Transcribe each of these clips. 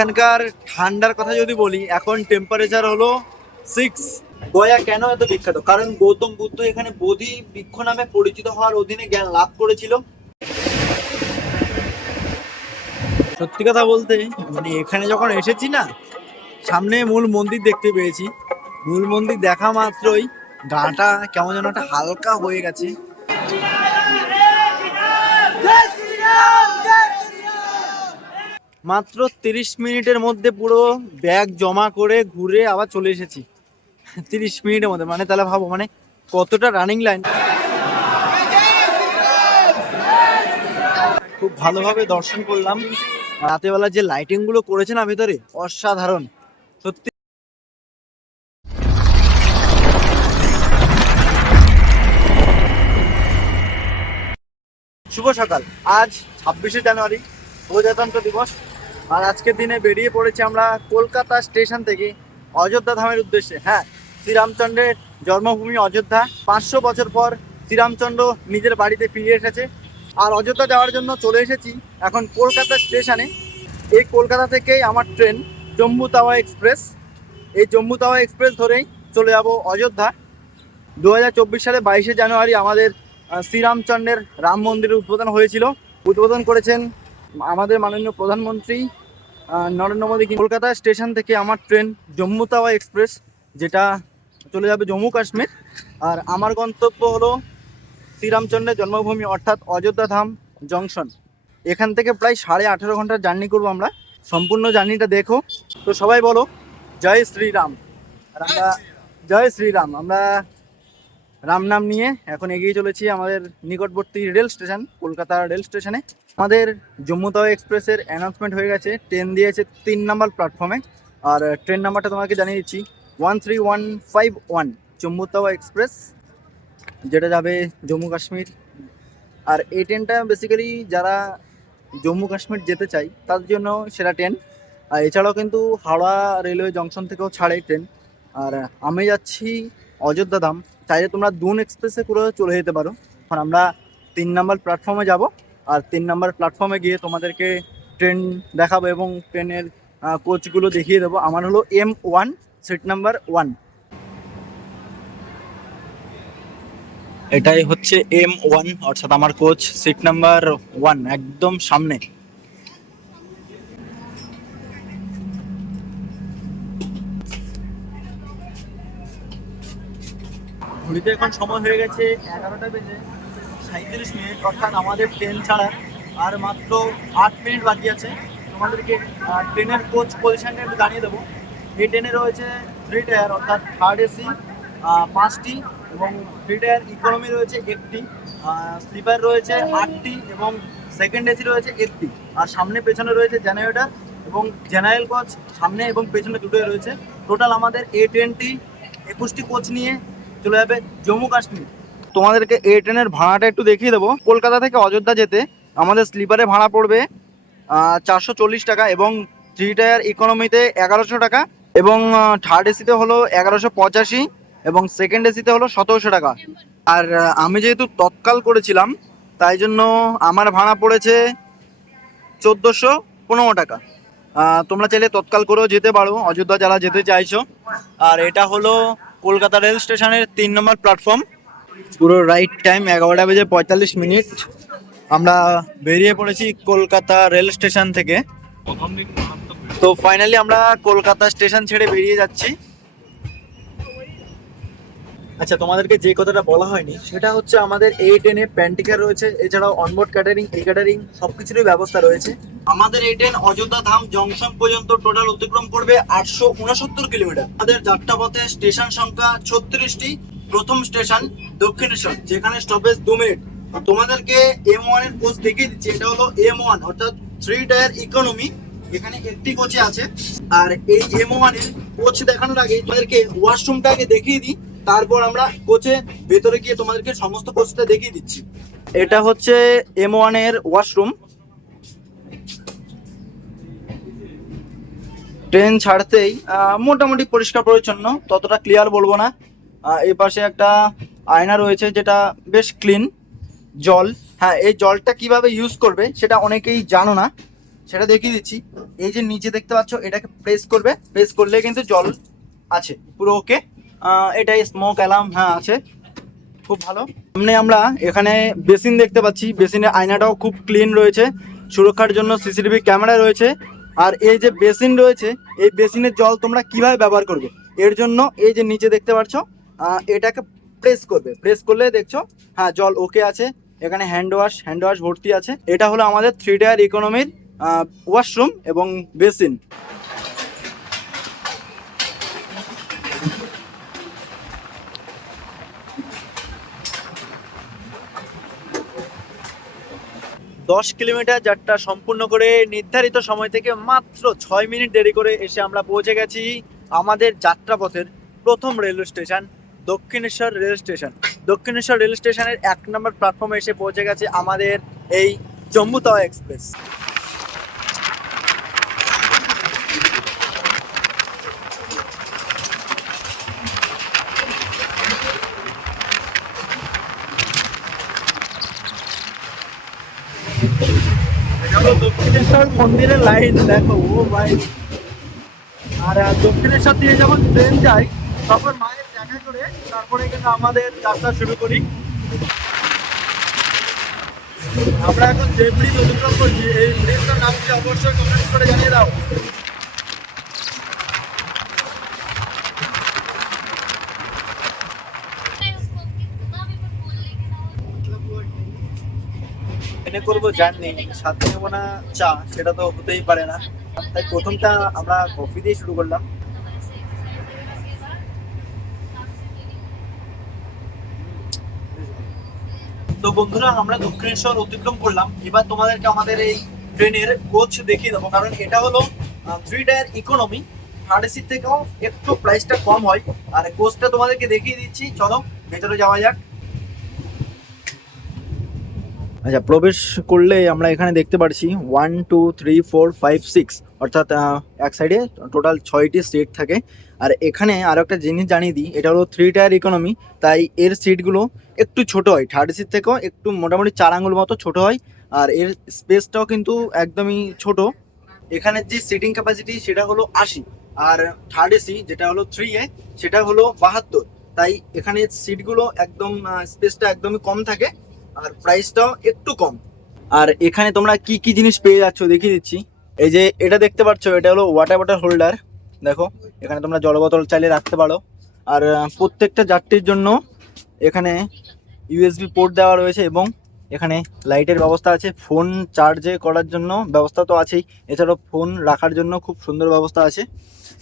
এখানকার ঠান্ডার কথা যদি বলি, এখন টেম্পারেচার হলো সিক্স গয়া কেন এত বিখ্যাত? কারণ গৌতম বুদ্ধ এখানে বোধি বৃক্ষ নামে পরিচিত হওয়ার অধীনে জ্ঞান লাভ করেছিল। সত্যি কথা বলতে মানে এখানে যখন এসেছি না, সামনে মূল মন্দির দেখতে পেয়েছি। মূল মন্দির দেখা মাত্রই গাটা কেমন যেন একটা হালকা হয়ে গেছে। মাত্র তিরিশ মিনিটের মধ্যে পুরো ব্যাগ জমা করে ঘুরে আবার চলে এসেছি। তিরিশ মিনিটের মধ্যে মানে তাহলে ভাবো মানে কতটা রানিং লাইন খুব ভালোভাবে দর্শন করলাম। রাতেবেলা যে লাইটিংগুলো করেছে না ভেতরে, অসাধারণ। সত্যি শুভ সকাল। আজ ছাব্বিশে জানুয়ারি, প্রজাতন্ত্র দিবস। আর আজকের দিনে বেরিয়ে পড়েছি আমরা কলকাতা স্টেশন থেকে অযোধ্যা ধামের উদ্দেশ্যে। হ্যাঁ শ্রীরামচন্দ্রের জন্মভূমি অযোধ্যা। পাঁচশো বছর পর শ্রীরামচন্দ্র নিজের বাড়িতে ফিরে এসেছে। আর অযোধ্যা যাওয়ার জন্য চলে এসেছি এখন কলকাতা স্টেশনে। এই কলকাতা থেকেই আমার ট্রেন জম্মু তাওয়া এক্সপ্রেস। এই জম্মু তাওয়া এক্সপ্রেস ধরেই চলে যাব অযোধ্যা। দু হাজার চব্বিশ সালে বাইশে জানুয়ারি আমাদের শ্রীরামচন্দ্রের রাম মন্দিরের উদ্বোধন হয়েছিল। উদ্বোধন করেছেন আমাদের মাননীয় প্রধানমন্ত্রী নরেন্দ্র মোদী কলকাতা স্টেশন থেকে আমার ট্রেন জম্মু তাওয়া এক্সপ্রেস, যেটা চলে যাবে জম্মু কাশ্মীর। আর আমার গন্তব্য হলো শ্রীরামচন্দ্রের জন্মভূমি, অর্থাৎ অযোধ্যা ধাম জংশন। এখান থেকে প্রায় সাড়ে আঠেরো ঘণ্টার জার্নি করব আমরা। সম্পূর্ণ জার্নিটা দেখো। তো সবাই বলো, জয় শ্রীরাম। আর আমরা জয় শ্রীরাম। আমরা রাম নাম নিয়ে এখন এগিয়ে চলেছি আমাদের নিকটবর্তী রেল স্টেশন, কলকাতা রেল স্টেশনে। আমাদের জম্মু তাওয়া এক্সপ্রেসের অ্যানাউন্সমেন্ট হয়ে গেছে ট্রেন দিয়েছে তিন নম্বর প্ল্যাটফর্মে আর ট্রেন নাম্বারটা তোমাকে জানিয়ে দিচ্ছি one three one five one Jammu Tawi express, যেটা যাবে জম্মু কাশ্মীর। আর এই ট্রেনটা বেসিক্যালি যারা জম্মু কাশ্মীর যেতে চাই তাদের জন্য সেরা ট্রেন আর এছাড়াও কিন্তু হাওড়া রেলওয়ে জংশন থেকেও ছাড়ে ট্রেন আর আমি যাচ্ছি অযোধ্যা ধাম। চাইলে তোমরা দুন এক্সপ্রেসে করে চলে যেতে পারো। এখন আমরা তিন নম্বর প্ল্যাটফর্মে যাব। আর তিন নম্বর প্ল্যাটফর্মে গিয়ে তোমাদেরকে ট্রেন দেখাবো এবং ট্রেনের কোচগুলো দেখিয়ে দেবো। আমার হলো M one seat number one এটাই হচ্ছে এম ওয়ান অর্থাৎ আমার কোচ সিট নাম্বার ওয়ান একদম সামনে। ঘড়িতে এখন সময় হয়ে গেছে এগারোটা বেজে সাঁত্রিশ মিনিট, অর্থাৎ আমাদের ট্রেন ছাড়া আর মাত্র আট মিনিট বাকি আছে। তোমাদেরকে ট্রেনের কোচ পজিশনটা একটু জানিয়ে দেবো। এই ট্রেনে রয়েছে থ্রি টায়ার অর্থাৎ থার্ড এসি পাঁচটি এবং থ্রি টায়ার ইকোনমি রয়েছে একটি। স্লিপার রয়েছে আটটি এবং সেকেন্ড এসি রয়েছে একটি। আর সামনে পেছনে রয়েছে জেনারেটর এবং জেনারেল কোচ সামনে এবং পেছনে দুটোই রয়েছে। টোটাল আমাদের এ ট্রেনটি একুশটি কোচ নিয়ে চলে যাবে জম্মু কাশ্মীর। তোমাদেরকে এই ট্রেনের ভাড়াটা একটু দেখিয়ে দেবো। কলকাতা থেকে অযোধ্যা যেতে আমাদের স্লিপারে ভাড়া পড়বে চারশো চল্লিশ টাকা এবং থ্রি টায়ার ইকোনমিতে এগারোশো টাকা এবং থার্ড এসিতে হলো এগারোশো পঁচাশি এবং সেকেন্ড এসিতে হলো সতেরোশো টাকা। আর আমি যেহেতু তৎকাল করেছিলাম, তাই জন্য আমার ভাড়া পড়েছে চোদ্দোশো পনেরো টাকা। তোমরা চাইলে তৎকাল করেও যেতে পারো, অযোধ্যা যারা যেতে চাইছো। আর এটা হলো কলকাতা রেল স্টেশনের তিন নম্বর প্ল্যাটফর্ম পুরো রাইট টাইম এগারোটা বেজে পঁয়তাল্লিশ মিনিট। আমরা বেরিয়ে পড়েছি কলকাতা রেল স্টেশন থেকে। তো ফাইনালি আমরা কলকাতা স্টেশন ছেড়ে বেরিয়ে যাচ্ছি। আচ্ছা তোমাদেরকে যে কথাটা বলা হয়নি, সেটা হচ্ছে আমাদের এই ট্রেনে প্যান্টিকার রয়েছে, এছাড়াও অনবোর্ড ক্যাটারিং এই ক্যাটারিং সবকিছুরই ব্যবস্থা রয়েছে। আমাদের এই ট্রেন অযোধ্যা ধাম জংশন পর্যন্ত টোটাল অতিক্রম করবে আটশো উনসত্তর কিলোমিটার। আমাদের যাত্রা পথে স্টেশন সংখ্যা ছত্রিশটি। প্রথম স্টেশন দক্ষিণেশ্বর, যেখানে স্টপেজ দু মিনিট তোমাদেরকে এম ওয়ানের কোচ দেখিয়ে দিচ্ছি, এটা হলো এম ওয়ান অর্থাৎ থ্রি টায়ার ইকোনমি এখানে একটি কোচে আছে। আর এই এম ওয়ানের কোচ দেখানোর আগে তোমাদেরকে ওয়াশরুমটা আগে দেখিয়ে দিই। তারপর আমরা কোচে ভেতরে গিয়ে তোমাদেরকে সমস্ত কোচটা দেখিয়ে দিচ্ছি। এটা হচ্ছে এম ওয়ানের ওয়াশরুম ট্রেন ছাড়তেই মোটামুটি পরিষ্কার পরিচ্ছন্ন, ততটা ক্লিয়ার বলব না। এই পাশে একটা আয়না রয়েছে যেটা বেশ ক্লিন জল হ্যাঁ এই জলটা কীভাবে ইউজ করবে সেটা অনেকেই জানো না। সেটা দেখিয়ে দিচ্ছি। এই যে নিচে দেখতে পাচ্ছ, এটাকে প্রেস করবে। প্রেস করলে কিন্তু জল আছে, পুরো ওকে এটাই স্মোক অ্যালার্ম হ্যাঁ আছে। খুব ভালো। সামনে আমরা এখানে বেসিন দেখতে পাচ্ছি। বেসিনের আয়নাটাও খুব ক্লিন রয়েছে। সুরক্ষার জন্য সিসিটিভি ক্যামেরা রয়েছে। আর এই যে বেসিন রয়েছে, এই বেসিনের জল তোমরা কীভাবে ব্যবহার করবে? এর জন্য এই যে নিচে দেখতে পাচ্ছ এটাকে প্রেস করবে। প্রেস করলে দেখছ হ্যাঁ জল ওকে আছে। এখানে হ্যান্ড ওয়াশ হ্যান্ড ওয়াশ ভর্তি আছে। এটা হলো আমাদের থ্রি টায়ার ইকোনমির ওয়াশরুম এবং বেসিন। দশ কিলোমিটার যাত্রা সম্পূর্ণ করে নির্ধারিত সময় থেকে মাত্র ছয় মিনিট দেরি করে এসে আমরা পৌঁছে গেছি আমাদের যাত্রাপথের প্রথম railway station, Dakshineswar rail station. Dakshineswar rail স্টেশনের এক নম্বর প্ল্যাটফর্মে এসে পৌঁছে গেছে আমাদের এই জম্মুতাওয়া এক্সপ্রেস এটা হলো দক্ষিণেশ্বর মন্দিরের লাইন দেখো, ও ভাই। আর দক্ষিণেশ্বর দিয়ে যখন ট্রেন যাই তখন মায়ের দেখা করে তারপরে কিন্তু আমাদের যাত্রা শুরু করি। আমরা এখন যে ব্রিজ অতিক্রম করছি, এই ব্রিজটার নাম কি অবশ্যই কমেন্ট করে জানিয়ে দাও। এনে করব জার্নি। সাথে নেব না চা, সেটা তো হতেই পারে না। তাই প্রথমটা আমরা কফি দিয়ে শুরু করলাম। তো বন্ধুরা, আমরা দক্ষিণেশ্বর অতিক্রম করলাম। এবার তোমাদেরকে আমাদের এই ট্রেনের কোচ দেখিয়ে দেবো। কারণ এটা হলো থ্রি টায়ার ইকোনমি থার্ড এসির থেকেও একটু প্রাইসটা কম হয়। আর কোচটা তোমাদেরকে দেখিয়ে দিচ্ছি। চলো, ভেতরে যাওয়া যাক। আচ্ছা প্রবেশ করলে আমরা এখানে দেখতে পাচ্ছি one two three four five six অর্থাৎ এক সাইডে টোটাল ছয়টি সিট থাকে। আর এখানে আরও একটা জিনিস জানিয়ে দিই, এটা হলো থ্রি টায়ার ইকোনমি তাই এর সিটগুলো একটু ছোট হয় থার্ড সিট থেকেও একটু মোটামুটি চার আঙুল মতো ছোট হয়, আর এর স্পেসটাও কিন্তু একদমই ছোট। এখানে যে সিটিং ক্যাপাসিটি সেটা হলো আশি, আর থার্ড এসি যেটা হলো থ্রি এ, সেটা হলো বাহাত্তর। তাই এখানে সিটগুলো একদম স্পেসটা একদমই কম থাকে। আর প্রাইসটাও একটু কম। আর এখানে তোমরা কি কি জিনিস পেয়ে যাচ্ছ দেখিয়ে দিচ্ছি। এই যে এটা দেখতে পাচ্ছ, এটা হলো ওয়াটার বটল হোল্ডার দেখো। এখানে তোমরা জল বোতল চাইলে রাখতে পারো। আর প্রত্যেকটা যাত্রীর জন্য এখানে ইউএসবি পোর্ট দেওয়া রয়েছে এবং এখানে লাইটের ব্যবস্থা আছে। ফোন চার্জে করার জন্য ব্যবস্থা তো আছেই। এছাড়াও ফোন রাখার জন্য খুব সুন্দর ব্যবস্থা আছে।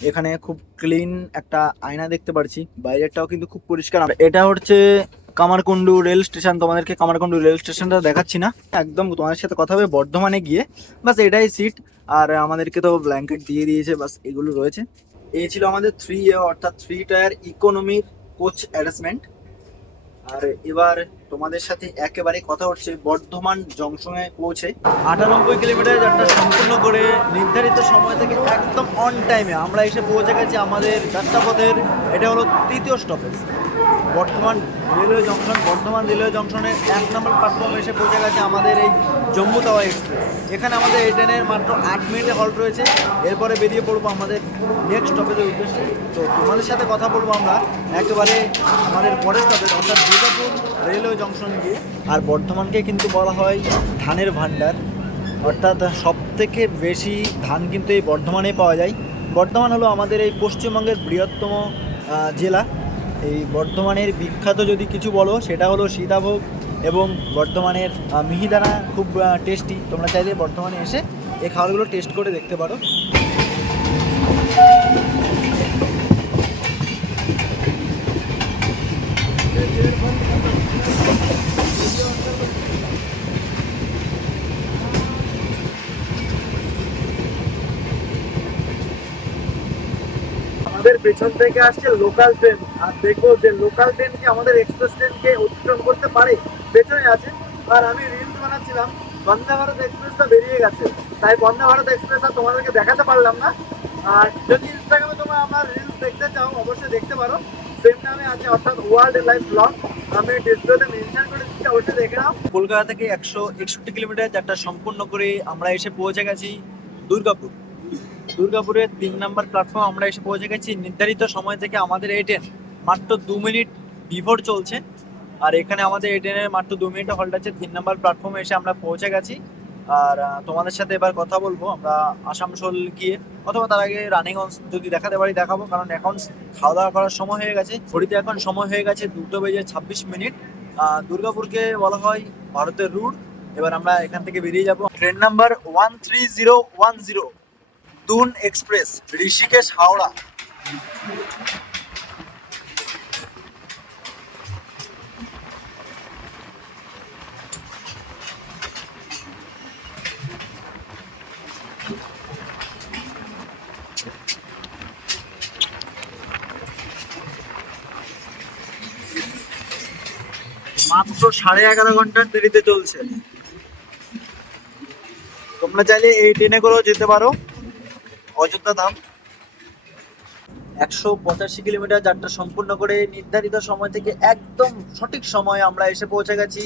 এখানে খুব ক্লিন একটা আয়না দেখতে পাচ্ছি বাইরেরটাও কিন্তু খুব পরিষ্কার। এটা হচ্ছে কামারকুন্ডু রেল স্টেশন, তোমাদেরকে কামারকুন্ডু রেল স্টেশনটা দেখাচ্ছি না। একদম তোমাদের সাথে কথা হবে বর্ধমানে গিয়ে। বাস এটাই সিট আর আমাদেরকে তো ব্ল্যাঙ্কেট দিয়ে দিয়েছে, বাস এগুলো রয়েছে। এই ছিল আমাদের থ্রি এ অর্থাৎ থ্রি টায়ার ইকোনমির কোচ অ্যারেঞ্জমেন্ট আর এবার তোমাদের সাথে একেবারে কথা হচ্ছে বর্ধমান জংশনে পৌঁছে। আটানব্বই কিলোমিটার যাত্রা সম্পূর্ণ করে নির্ধারিত সময় থেকে একদম অন টাইমে আমরা এসে পৌঁছে গেছি আমাদের যাত্রাপথের, এটা হলো তৃতীয় stoppage Bardhaman railway junction, Bardhaman railway জংশনের এক নম্বর প্ল্যাটফর্মে এসে পৌঁছে গেছে আমাদের এই জম্মু তাওয়া এক্সপ্রেস এখানে আমাদের এই ট্রেনের মাত্র আট মিনিটে হল্ট রয়েছে। এরপরে বেরিয়ে পড়ব আমাদের নেক্সট স্টপেজের উদ্দেশ্যে। তো তোমাদের সাথে কথা বলব আমরা একেবারে আমাদের পরের স্টপেজ অর্থাৎ দুর্গাপুর রেলওয়ে জংশন গিয়ে। আর বর্ধমানকে কিন্তু বলা হয় ধানের ভাণ্ডার। অর্থাৎ সব থেকে বেশি ধান কিন্তু এই বর্ধমানে পাওয়া যায়। বর্ধমান হলো আমাদের এই পশ্চিমবঙ্গের বৃহত্তম জেলা। এই বর্ধমানের বিখ্যাত যদি কিছু বলো, সেটা হলো সীতাভোগ এবং বর্ধমানের মিহিদানা খুব টেস্টি তোমরা চাইলে বর্ধমানে এসে এই খাবারগুলো টেস্ট করে দেখতে পারো। পেছন থেকে আসছে লোকাল ট্রেন আর দেখব যে লোকাল ট্রেন কি আমাদের এক্সপ্রেস ট্রেনকে অতিক্রম করতে পারে? পেছনে আছে। আর আমি রিলস বানাচ্ছিলাম। বন্দে ভারত এক্সপ্রেসটা বেরিয়ে গেছে। তাই বন্দে ভারত এক্সপ্রেস আর তোমাদেরকে দেখাতে পারলাম না। আর যদি ইনস্টাগ্রামে তোমরা আমার রিলস দেখতে চাও, অবশ্যই দেখতে পারো। সেম নামে আছে অর্থাৎ ওয়ার্ল্ড লাইফ ব্লগ আমি ডিসপ্লেতে মেনশন করে দিচ্ছি, অবশ্যই দেখে নাও। কলকাতা থেকে একশো একষট্টি কিলোমিটার যাত্রা সম্পূর্ণ করে আমরা এসে পৌঁছে গেছি দুর্গাপুর। দুর্গাপুরের তিন নম্বর প্ল্যাটফর্ম আমরা এসে পৌঁছে গেছি। নির্ধারিত সময় থেকে আমাদের এই ট্রেন মাত্র দু মিনিট বিভোর চলছে। আর এখানে আমাদের এই ট্রেনের মাত্র দু মিনিটে হল্ট আছে। তিন নম্বর প্ল্যাটফর্মে এসে আমরা পৌঁছে গেছি। আর তোমাদের সাথে এবার কথা বলব। আমরা আসানসোল গিয়ে, অথবা তার আগে রানিগঞ্জ যদি দেখাতে পারি দেখাবো। কারণ এখন খাওয়া দাওয়া করার সময় হয়ে গেছে। ঘড়িতে এখন সময় হয়ে গেছে দুটো বেজে ছাব্বিশ মিনিট। দুর্গাপুরকে বলা হয় ভারতের রুট এবার আমরা এখান থেকে বেরিয়ে যাব। Train number one three zero one zero Doon express, Rishikesh Howrah. মাত্র সাড়ে এগারো ঘণ্টার দেরিতে চলছে। তোমরা চাইলে এই ট্রেনে করেও যেতে পারো। অযোধ্যা ধাম। একশো পঁচাশি কিলোমিটার যাত্রা সম্পূর্ণ করে নির্ধারিত সময় থেকে একদম সঠিক সময়ে আমরা এসে পৌঁছে গেছি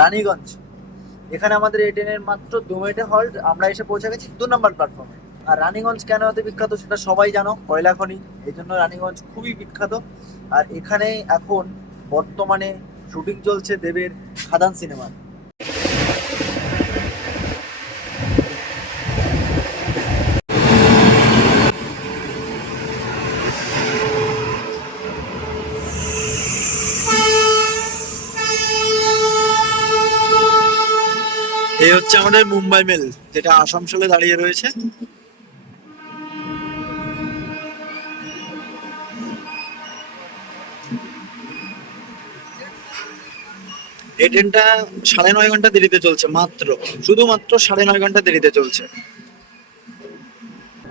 রানীগঞ্জ। এখানে আমাদের এই ট্রেনের মাত্র দু মিনিটে হল্ট আমরা এসে পৌঁছে গেছি দু নম্বর প্ল্যাটফর্মে আর রানীগঞ্জ কেন এত বিখ্যাত সেটা সবাই জানো, কয়লা খনি, এই জন্য রানীগঞ্জ খুবই বিখ্যাত। আর এখানে এখন বর্তমানে শুটিং চলছে দেবের খাদান সিনেমার এই হচ্ছে আমাদের মুম্বাই মেল, যেটা আসানসোলে দাঁড়িয়ে রয়েছে। এই ট্রেনটা সাড়ে নয় ঘণ্টা দেরিতে চলছে, মাত্র, শুধুমাত্র সাড়ে নয় ঘণ্টা দেরিতে চলছে।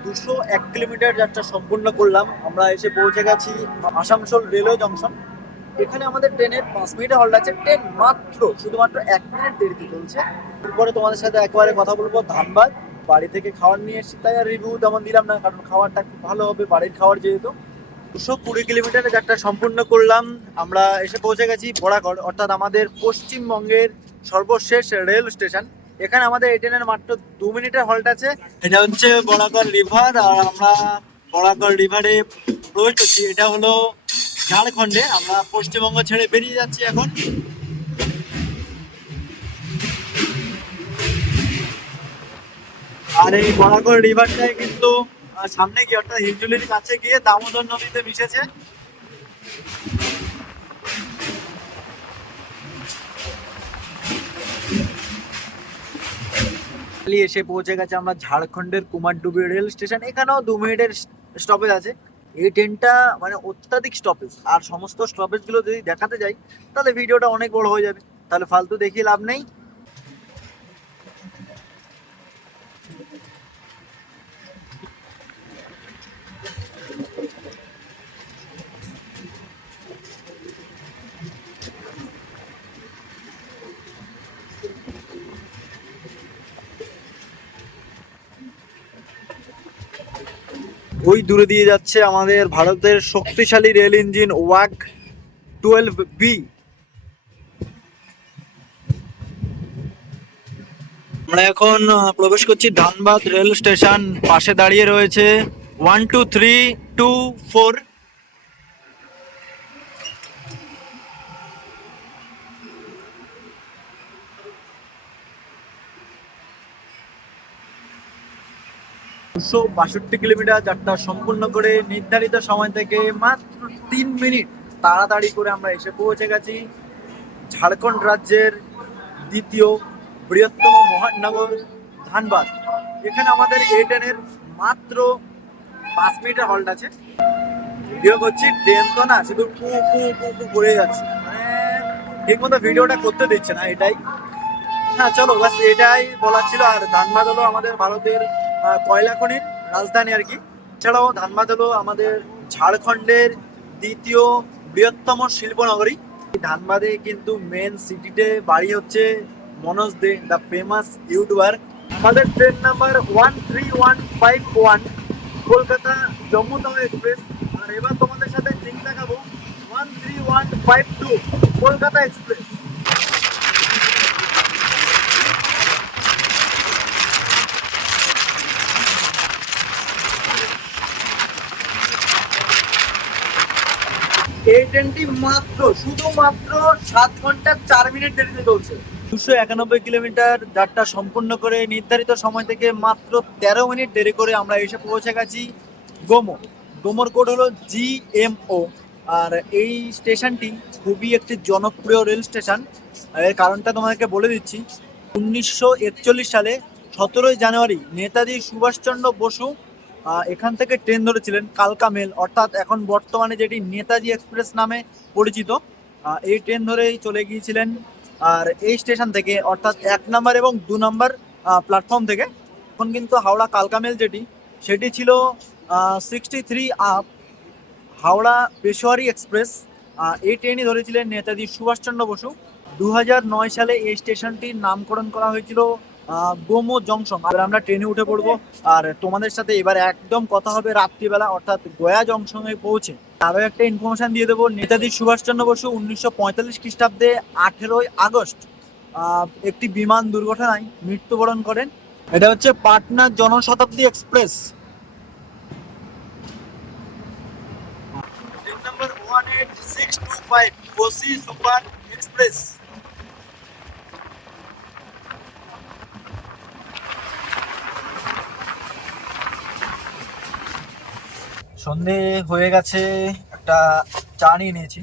দুশো এক কিলোমিটার যাত্রা সম্পূর্ণ করলাম। আমরা এসে পৌঁছে গেছি আসানসোল রেলওয়ে জংশন। এখানে আমাদের ট্রেনের পাঁচ মিনিটে হল্ট আছে। ট্রেন মাত্র শুধুমাত্র এক মিনিট দেরিতে চলছে। এরপরে তোমাদের সাথে একবারে কথা বলব ধানবাদ। বাড়ি থেকে খাবার নিয়ে এসেছি, তাই আর রিভিউ তেমন দিলাম না, কারণ খাবারটা খুব ভালো হবে, বাড়ির খাবার যেহেতু। দুশো কুড়ি কিলোমিটারের যাত্রা সম্পূর্ণ করলাম। আমরা এসে পৌঁছে গেছি বড়াগড় অর্থাৎ আমাদের পশ্চিমবঙ্গের সর্বশেষ রেল স্টেশন। এখানে আমাদের এই ট্রেনের মাত্র দু মিনিটের হল্ট আছে। এটা হচ্ছে বড়াগড় রিভার, আর আমরা বড়াগড় রিভারে প্রবেশ করছি। এটা হলো ঝাড়খণ্ডে। আমরা পশ্চিমবঙ্গ ছেড়ে বেরিয়ে যাচ্ছি এখন। আর এই বরাকর রিভারটাই কিন্তু সামনে গিয়ে, অর্থাৎ হিলজুলির কাছে গিয়ে দামোদর নদীতে মিশেছে। এসে পৌঁছে গেছে আমরা ঝাড়খণ্ডের কুমারডুবি রেল স্টেশন। এখানেও দু মিনিটের স্টপেজ আছে। এই ট্রেনটা মানে অত্যাধিক স্টপেজ আর সমস্ত স্টপেজগুলো যদি দেখাতে যাই, তাহলে ভিডিওটা অনেক বড় হয়ে যাবে। তাহলে ফালতু দেখিয়ে লাভ নেই। ওই দূরে দিয়ে যাচ্ছে আমাদের ভারতের শক্তিশালী রেল ইঞ্জিন ওয়াক টুয়েলভ বি। আমরা এখন প্রবেশ করছি ধানবাদ রেল স্টেশন পাশে দাঁড়িয়ে রয়েছে। One, two, three, two, four. দুশো বাষট্টি কিলোমিটার যাত্রা সম্পূর্ণ করে নির্ধারিত সময় থেকে মাত্র তিন মিনিট তাড়াতাড়ি করে আমরা এসে পৌঁছে গেছি। ঝাড়খণ্ড রাজ্যের দ্বিতীয় বৃহত্তম মহানগর ধানবাদ। এখানে আমাদের এই ট্রেনের মাত্র পাঁচ মিনিটের হল্ট আছে। ভিডিও করছি, ট্রেন তো না, শুধু পু পু পু পু করে যাচ্ছে। মানে ঠিক মতো ভিডিওটা করতে দিচ্ছে না এটাই। হ্যাঁ চলো বাস এটাই বলার ছিল। আর ধানবাদ হলো আমাদের ভারতের কয়লা খনির রাজধানী আর কি। এছাড়াও ধানবাদ হলো আমাদের ঝাড়খণ্ডের দ্বিতীয় বৃহত্তম শিল্পনগরী। এই ধানবাদে কিন্তু মেন সিটিতে বাড়ি হচ্ছে Manoj Dey the famous YouTuber আমাদের train number one three one five one Kolkata Jammu Tawi express আর এবার তোমাদের সাথে ঠিক দেখাবো one three one five two Kolkata express ট্রেনটি মাত্র, শুধুমাত্র সাত ঘণ্টা চার মিনিট দেরিতে চলছে। দুশো একানব্বই কিলোমিটার যাত্রা সম্পূর্ণ করে নির্ধারিত সময় থেকে মাত্র তেরো মিনিট দেরি করে আমরা এসে পৌঁছে গেছি গোমো। গোমোর কোড হলো জিএমও আর এই স্টেশনটি খুবই একটি জনপ্রিয় রেল স্টেশন। এর কারণটা তোমাদেরকে বলে দিচ্ছি, উনিশশো একচল্লিশ সালে সতেরোই জানুয়ারি নেতাজি সুভাষচন্দ্র বসু এখান থেকে ট্রেন ধরেছিলেন কালকা মেল অর্থাৎ এখন বর্তমানে যেটি নেতাজি এক্সপ্রেস নামে পরিচিত এই ট্রেন ধরেই চলে গিয়েছিলেন। আর এই স্টেশন থেকে, অর্থাৎ এক নম্বর এবং দু নম্বর প্ল্যাটফর্ম থেকে, এখন কিন্তু হাওড়া কালকা মেল যেটি, সেটি ছিল sixty three up Howrah Peshawari express এই ট্রেনই ধরেছিলেন নেতাজি সুভাষচন্দ্র বসু। দু সালে এই স্টেশনটির নামকরণ করা হয়েছিল গোমো জংশন। আর আমরা ট্রেনে উঠে পড়ব। আর তোমাদের সাথে এবার একদম কথা হবে রাত্রিবেলা, অর্থাৎ গয়া জংশনে পৌঁছে। আরও একটা ইনফরমেশন দিয়ে দেবো। নেতাজি সুভাষচন্দ্র বসু উনিশশো পঁয়তাল্লিশ খ্রিস্টাব্দে আঠেরোই আগস্ট একটি বিমান দুর্ঘটনায় মৃত্যুবরণ করেন। এটা হচ্ছে Patna Janshatabdi express. One eight six two five Kosi super express. সন্ধে হয়ে গেছে, একটা চা নিয়ে নিয়েছি।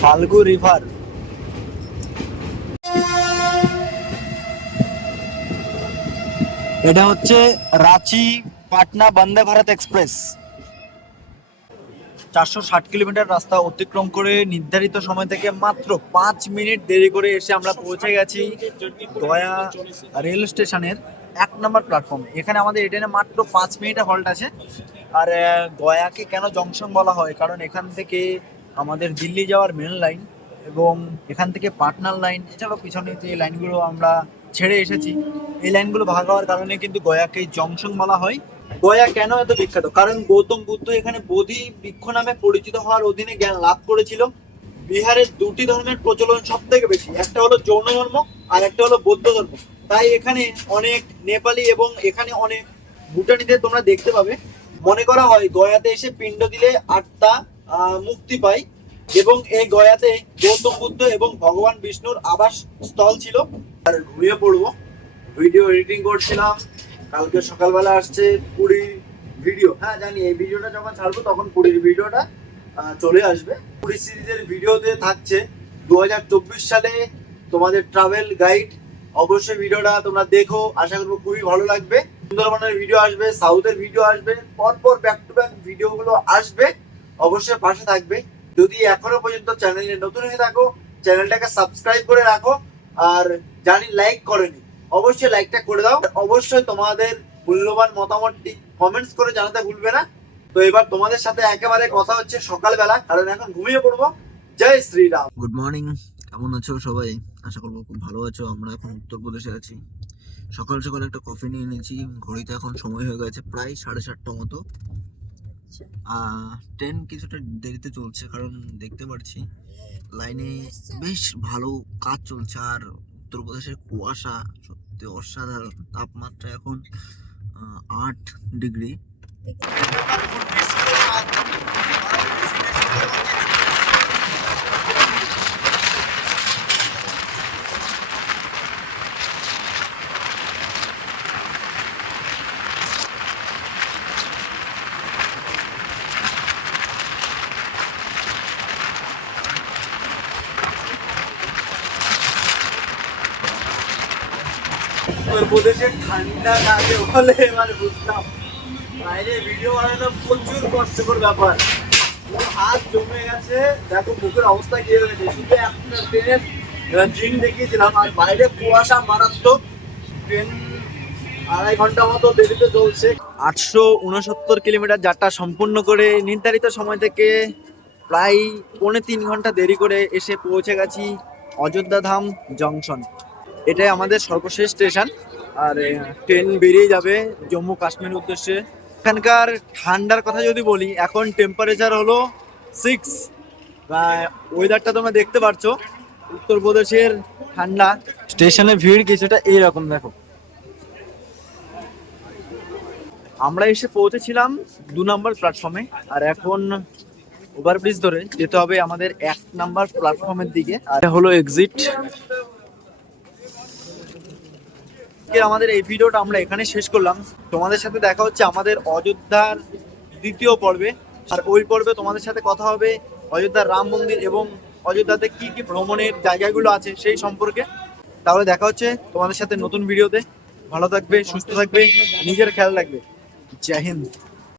ফাল্গু রিভার। এটা হচ্ছে রাঁচি পাটনা বন্দে ভারত এক্সপ্রেস। চারশো ষাট কিলোমিটার রাস্তা অতিক্রম করে নির্ধারিত সময় থেকে মাত্র পাঁচ মিনিট দেরি করে এসে আমরা পৌঁছে গেছি গয়া রেল স্টেশনের এক নম্বর প্ল্যাটফর্ম। এখানে আমাদের এই ট্রেনে মাত্র পাঁচ মিনিটের হল্ট আছে। আর গয়াকে কেন জংশন বলা হয়? কারণ এখান থেকে আমাদের দিল্লি যাওয়ার মেন লাইন এবং এখান থেকে পাটনার লাইন এছাড়াও পিছনে যে লাইনগুলো আমরা ছেড়ে এসেছি, এই লাইনগুলো ভাগ হওয়ার কারণে কিন্তু গয়াকে জংশন বলা হয়। গয়া কেন এত বিখ্যাত? কারণ গৌতম বুদ্ধ এখানে বোধি বৃক্ষ নামে পরিচিত হওয়ার অধীনে জ্ঞান লাভ করেছিল। বিহারের দুটি ধর্মের প্রচলন সব থেকে বেশি, একটা হলো জৈন ধর্ম আর একটা হলো বৌদ্ধ ধর্ম। তাই এখানে অনেক নেপালি এবং এখানে অনেক ভুটানিদের তোমরা দেখতে পাবে। মনে করা হয় গয়াতে এসে পিণ্ড দিলে আত্মা মুক্তি পায় এবং এই গয়াতে গৌতম বুদ্ধ এবং ভগবান বিষ্ণুর আবাস স্থল ছিল। আর ঘুমিয়ে পড়ব। ভিডিও এডিটিং করছিলাম। কালকে সকালবেলা আসছে পুরীর ভিডিও হ্যাঁ জানি, এই ভিডিওটা যখন ছাড়বো তখন পুরীর ভিডিওটা চলে আসবে। পুরী সিরিজের ভিডিওতে থাকছে দু হাজার চব্বিশ সালে তোমাদের ট্রাভেল গাইড অবশ্যই ভিডিওটা তোমরা দেখো, আশা করব খুবই ভালো লাগবে। সুন্দরবনের ভিডিও আসবে সাউথের ভিডিও আসবে, পরপর ব্যাক টু ব্যাক ভিডিওগুলো আসবে। অবশ্যই পাশে থাকবে। যদি এখনও পর্যন্ত চ্যানেলে নতুন হয়ে থাকো চ্যানেলটাকে সাবস্ক্রাইব করে রাখো। আর জানি লাইক করেনি। অবশ্যই লাইকটা করে দাও। অবশ্যই তোমাদের মূল্যবান মতামতটি কমেন্টস করে জানাতে ভুলবে না। তো এবার তোমাদের সাথে একেবারে কথা হচ্ছে সকালবেলা। কারণ এখন ঘুমিয়ে পড়ব। জয় শ্রীরাম। গুড মর্নিং কেমন আছো সবাই? আশা করব খুব ভালো আছো। আমরা এখন উত্তরপ্রদেশে আছি। সকাল সকাল একটা কফি নিয়ে নিয়েছি। ঘড়িতে এখন সময় হয়ে গেছে প্রায় সাড়ে সাতটা মতো। ট্রেন কিছুটা দেরিতে চলছে কারণ দেখতে পাচ্ছি লাইনে বেশ ভালো কাজ চলছে। আর উত্তরপ্রদেশের কুয়াশা সত্যি অসাধারণ তাপমাত্রা এখন আট ডিগ্রি। উত্তরপ্রদেশের ঠান্ডা কাকে বলে এবার বুঝলাম। বাইরে ভিডিও বানানো প্রচুর কষ্টকর ব্যাপার। পুরো হাত জমে গেছে। দেখো মুখের অবস্থা কি হয়ে গেছে। শুধু একটা ট্রেনের জিন দেখিয়েছিলাম, আর বাইরে কুয়াশা মারাত্মক। ট্রেন আড়াই ঘণ্টা মতো দেরিতে চলছে। আটশো উনসত্তর কিলোমিটার যাত্রা সম্পূর্ণ করে নির্ধারিত সময় থেকে প্রায় পৌনে তিন ঘণ্টা দেরি করে এসে পৌঁছে গেছি অযোধ্যা ধাম জংশন। এটাই আমাদের সর্বশেষ স্টেশন। আর ট্রেন বেরিয়ে যাবে জম্মু কাশ্মীর উদ্দেশ্যে। এখানকার ঠান্ডার কথা যদি বলি, এখন টেম্পারেচার হলো সিক্স ওয়েদারটা তোমরা দেখতে পাচ্ছ উত্তরপ্রদেশের ঠান্ডা। স্টেশনে ভিড় কিছুটা এইরকম দেখো। আমরা এসে পৌঁছেছিলাম দু নম্বর প্ল্যাটফর্মে আর এখন ওভারব্রিজ ধরে যেতে হবে আমাদের এক নাম্বার প্ল্যাটফর্মের দিকে। আর হলো এক্সিট আমাদের এই ভিডিওটা আমরা এখানে শেষ করলাম। তোমাদের সাথে দেখা হচ্ছে আমাদের অযোধ্যার দ্বিতীয় পর্বে। আর ওই পর্বে তোমাদের সাথে কথা হবে অযোধ্যার রাম মন্দির এবং অযোধ্যাতে কি কি ভ্রমণের জায়গাগুলো আছে সেই সম্পর্কে। তাহলে দেখা হচ্ছে তোমাদের সাথে নতুন ভিডিওতে। ভালো থাকবে, সুস্থ থাকবে, নিজের খেয়াল রাখবে। জয় হিন্দ।